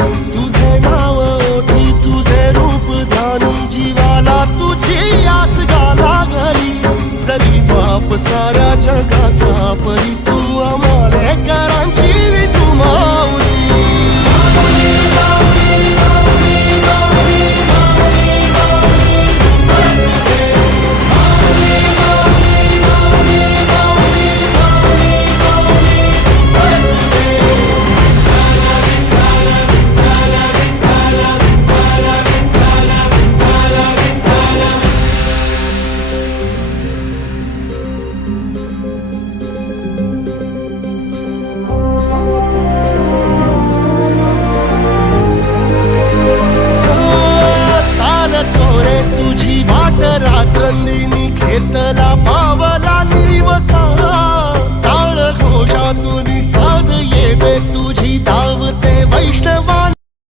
तुझे नाव ओठी तुझे रूप ध्यानी जीवाला तुझी आस गाला घरी जरी बाप सा